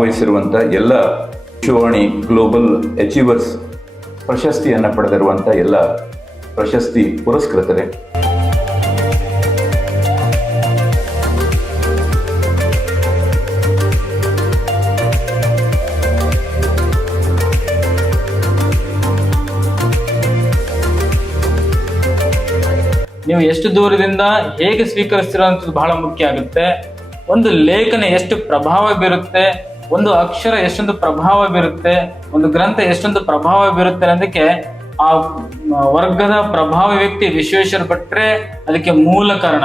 ಭಾಗವಹಿಸಿರುವಂಥ ಎಲ್ಲ Vishwavani global achievers ಪ್ರಶಸ್ತಿಯನ್ನು ಪಡೆದಿರುವಂಥ ಎಲ್ಲ ಪ್ರಶಸ್ತಿ ಪುರಸ್ಕೃತರೆ, ನೀವು ಎಷ್ಟು ದೂರದಿಂದ ಹೇಗೆ ಸ್ವೀಕರಿಸ್ತೀರೋ ಅನ್ನೋದು ಬಹಳ ಮುಖ್ಯ ಆಗುತ್ತೆ. ಒಂದು ಲೇಖನ ಎಷ್ಟು ಪ್ರಭಾವ ಬೀರುತ್ತೆ, ಒಂದು ಅಕ್ಷರ ಎಷ್ಟೊಂದು ಪ್ರಭಾವ ಬೀರುತ್ತೆ, ಒಂದು ಗ್ರಂಥ ಎಷ್ಟೊಂದು ಪ್ರಭಾವ ಬೀರುತ್ತೆ ಅನ್ನೋದಕ್ಕೆ ಆ ವರ್ಗದ ಪ್ರಭಾವ ವ್ಯಕ್ತಿ ವಿಶ್ವೇಶ್ವರ ಭಟ್ರೆ ಅದಕ್ಕೆ ಮೂಲ ಕಾರಣ.